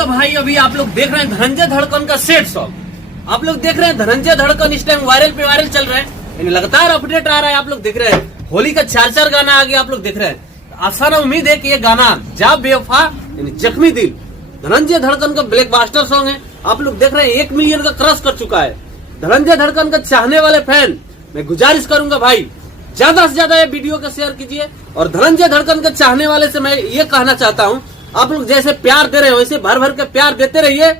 तो भाई अभी आप लोग देख रहे हैं धनंजय धड़कन का सेट सॉन्ग। आप लोग देख रहे हैं धनंजय धड़कन इस टाइम वायरल चल रहे हैं, यानी लगातार अपडेट आ रहा है। आप लोग देख रहे हैं होली का 4 गाना आ गया। आप लोग देख रहे हैं, आसान उम्मीद है कि ये गाना जा बेवफा यानी जख्मी दिल धनंजय धड़कन का ब्लॉकबस्टर सॉन्ग है। आप लोग देख रहे हैं 1 मिलियन का क्रॉस कर चुका है। धनंजय धड़कन का चाहने वाले फैन, मैं गुजारिश करूंगा भाई ज्यादा से ज्यादा ये वीडियो को शेयर कीजिए। और धनंजय धड़कन के चाहने वाले से मैं ये कहना चाहता हूँ, आप लोग जैसे प्यार दे रहे हो वैसे भर भर के प्यार देते रहिए,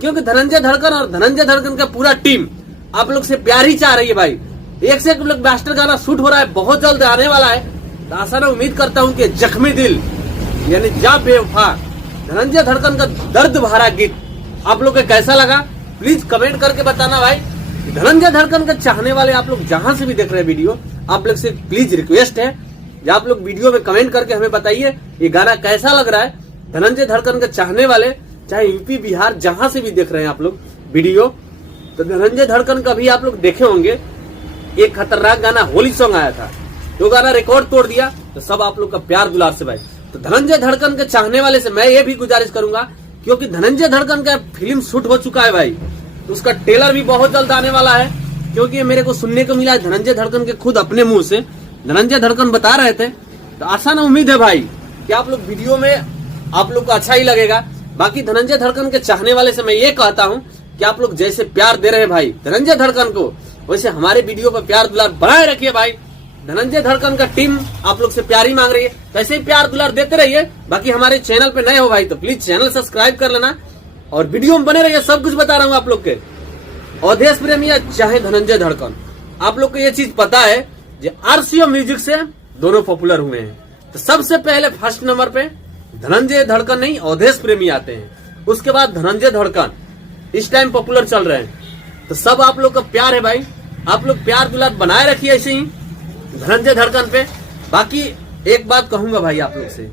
क्योंकि धनंजय धड़कन और धनंजय धड़कन का पूरा टीम आप लोग से प्यार ही चाह रही है भाई। एक से एक ब्लॉकबस्टर गाना शूट हो रहा है, बहुत जल्द आने वाला है। तो आसान उम्मीद करता हूँ कि जख्मी दिल यानी जा बेवफा धनंजय धड़कन का दर्द भरा गीत आप लोग को कैसा लगा, प्लीज कमेंट करके बताना भाई। धनंजय धड़कन का चाहने वाले आप लोग जहां से भी देख रहे हैं वीडियो, आप लोग से प्लीज रिक्वेस्ट है कि आप लोग वीडियो में कमेंट करके हमें बताइए ये गाना कैसा लग रहा है। धनंजय धड़कन के चाहने वाले चाहे यूपी बिहार जहां से भी देख रहे हैं आप लोग वीडियो, तो धनंजय धड़कन का भी आप लोग देखे होंगे एक खतरनाक गाना होली सॉन्ग आया था, तो गाना रिकॉर्ड तोड़ दिया। तो सब आप लोग का प्यार दुलार से भाई। तो धनंजय धड़कन के चाहने वाले से मैं ये भी गुजारिश करूंगा, क्योंकि धनंजय धड़कन का फिल्म शूट हो चुका है भाई, तो उसका ट्रेलर भी बहुत जल्द आने वाला है। क्योंकि मेरे को सुनने को मिला है धनंजय धड़कन के खुद अपने मुंह से धनंजय धड़कन बता रहे थे। तो आसान उम्मीद है भाई कि आप लोग वीडियो में आप लोग को अच्छा ही लगेगा। बाकी धनंजय धड़कन के चाहने वाले से मैं ये कहता हूँ कि आप लोग जैसे प्यार दे रहे हैं भाई धनंजय धड़कन को, वैसे हमारे वीडियो पर प्यार दुलार बनाए रखिए भाई। धनंजय धड़कन का टीम आप लोग से प्यार ही मांग रही है, वैसे ही प्यार दुलार देते रहिए। बाकी हमारे चैनल पे नए हो भाई तो प्लीज चैनल सब्सक्राइब कर लेना और वीडियो में बने रहिए। सब कुछ बता रहा हूँ आप लोग के, अवधेश प्रेमी या चाहे धनंजय धड़कन, आप लोग को ये चीज पता है जो आरसीओ म्यूजिक से दोनों पॉपुलर हुए हैं। तो सबसे पहले फर्स्ट नंबर पे धनंजय धड़कन नहीं अवधेश प्रेमी आते हैं, उसके बाद धनंजय धड़कन इस टाइम पॉपुलर चल रहे हैं। तो सब आप लोग का प्यार है भाई, आप लोग प्यार दुलार बनाए रखिए ऐसे ही धनंजय धड़कन पे। बाकी एक बात कहूंगा भाई आप लोग से,